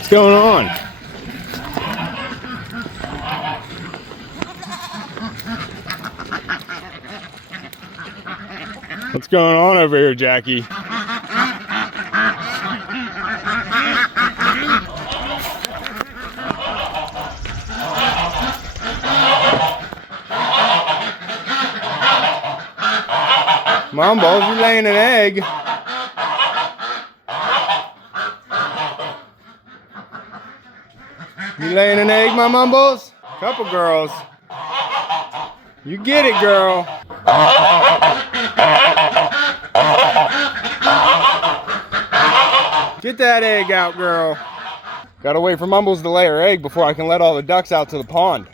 What's going on? What's going on over here, Jackie? Mumbles, you laying an egg. You laying an egg, my Mumbles? Couple girls. You get it, girl. Get that egg out, girl. Gotta wait for Mumbles to lay her egg before I can let all the ducks out to the pond.